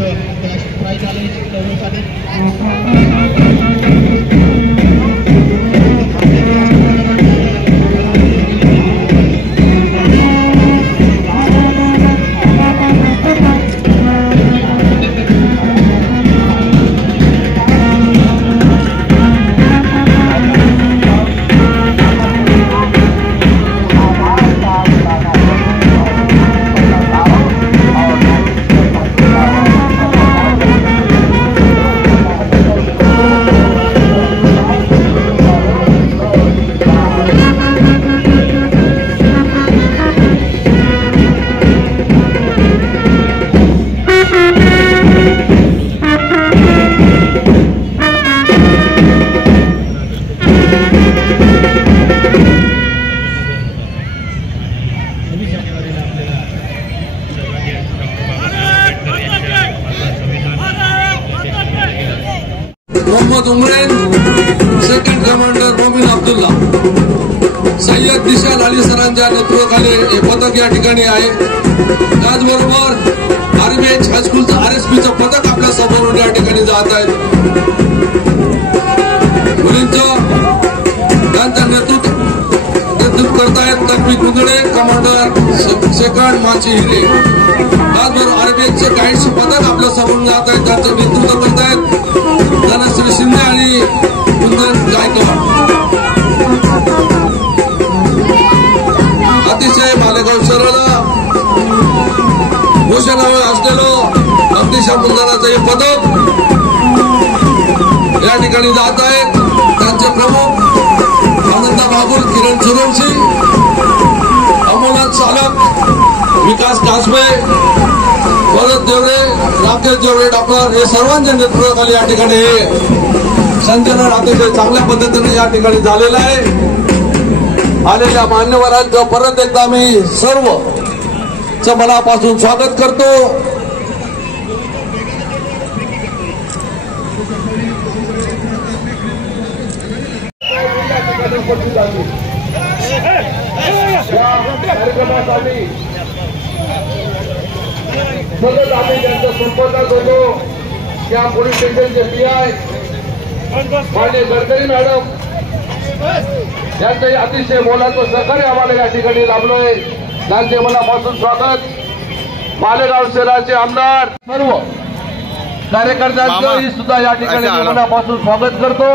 Price आले चित्रसाठी Mohammed उमरेन, second commander मोमिन अब्दुल्ला, सय्यद दिशाल अली सरांच्या नेतृत्वाखाली हे पथक या ठिकाणी आहे। त्याचबरोबर आरबीएच हायस्कूलचं आरएसपीचं पथक आपल्या समोरून या ठिकाणी जात आहे। मुलींचं त्यांचं नेतृत्व करतायत तन्वी कुंदळे, कमांडर सेकंड माची हिरे। त्याचबरोबर आरबीएचचे गाईड्स पथक आपल्या समोरून जात आहेत, त्यांचं नेतृत्व करतायत धनश्री शिंदे आणि कुंदन गायकवाड। अतिशय मालेगाव शहराला भूषणावर असलेलं अग्निशमन दलाचं हे पथक या ठिकाणी जात आहे। त्यांचे प्रमुख आनंदा बाबुल, किरण सूर्यवंशी, अमोनाथ चालक, विकास कासबे, भरत देवरे, राकेश देवरे, डॉक्टर हे सर्वांच्या नेतृत्वाखाली या ठिकाणी संचलन अतिशय चांगल्या पद्धतीने या ठिकाणी झालेलं आहे। आलेल्या मान्यवरांचं परत एकदा मी सर्वचं मनापासून स्वागत करतो। कार्यक्रमासाठी सतत आम्ही त्यांच्या संपर्कात होतो। त्या पोलीस स्टेशनचे पीआय माननीय गडकरी मॅडम यांचंही अतिशय मोलाचं सहकार्य आम्हाला या ठिकाणी लाभलोय। त्यांचे मनापासून स्वागत। मालेगाव शहराचे आमदार सर्व कार्यकर्त्यांचंही सुद्धा या ठिकाणी मनापासून स्वागत करतो।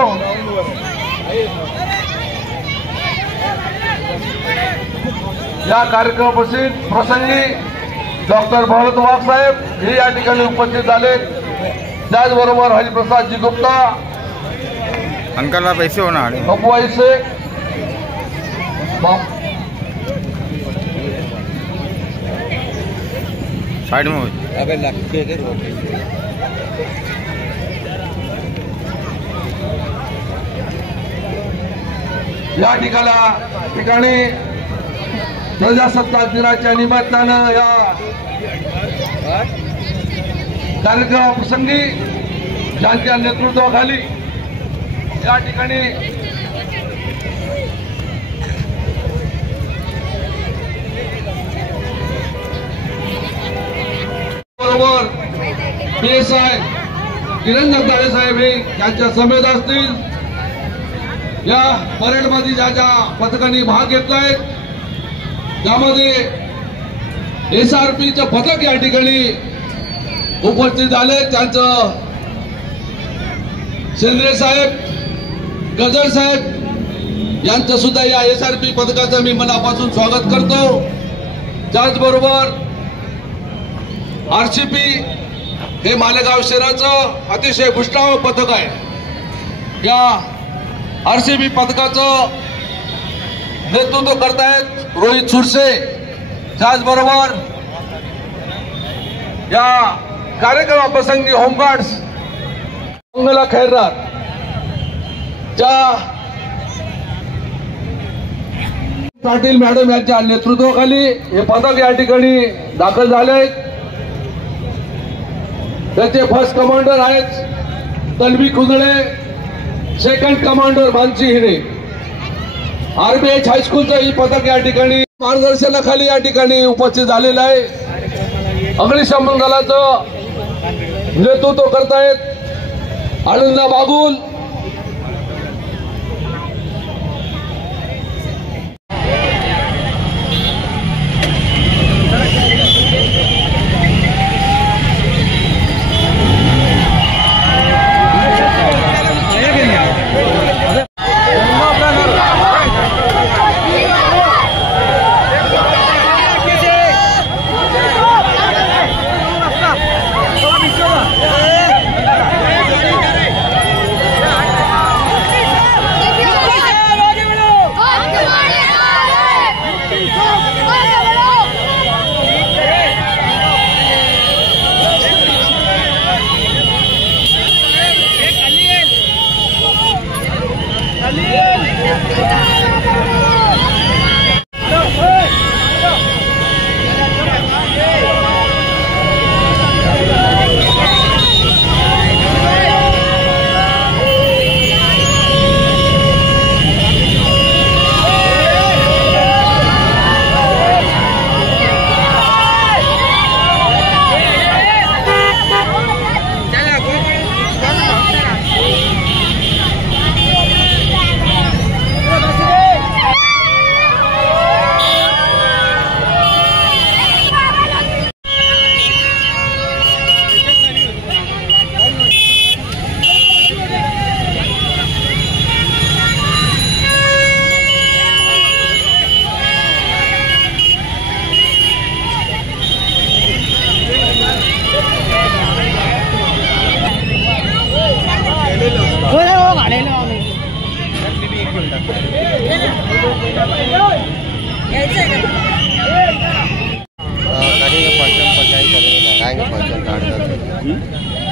या कार्यक्रम प्रसंगी डॉक्टर भरत वाघ साहेब हे या ठिकाणी उपस्थित झाले। त्याचबरोबर हरिप्रसाद जी गुप्ता, अंकलला पैसे होणार अबुआई शेख, साइड में या ठिकाणी प्रजासत्ताक दिनाच्या निमित्तानं या कार्यक्रमाप्रसंगी ज्यांच्या नेतृत्वाखाली या ठिकाणी बरोबर पीएसआय किरण जगदाळे साहेब हे यांच्या समेत असतील। या परेडमध्ये ज्या ज्या पथकांनी भाग घेतलाय त्यामध्ये एसआरपीचं पथक या ठिकाणी उपस्थित झाले। त्यांचं शेंद्रे साहेब, गजर साहेब यांचं सुद्धा या एसआरपी पथकाचं मी मनापासून स्वागत करतो। त्याचबरोबर आरसीपी हे मालेगाव शहराचं अतिशय भूषणावं पथक आहे। या आरसीपी पथकाचं नेतृत्व करतायत रोहित सुरसे। त्याचबरोबर या कार्यक्रमाप्रसंगी होमगार्ड्स मंगला खैरनार ज्या पाटील मॅडम यांच्या नेतृत्वाखाली हे पथक या ठिकाणी दाखल झाले। त्याचे फर्स्ट कमांडर आहेत तन्वी कुंदळे, सेकंड कमांडर मानसी हिरे। आरबीएच हायस्कूलचं ही पथक या ठिकाणी मार्गदर्शनाखाली या ठिकाणी उपस्थित झालेलं आहे। अग्निशमन दलाचं नेतृत्व करतायत आनंदा बागुल. गाड़ी का पर्चन पचाई करेंगे, लगाएंगे पर्चन काट कर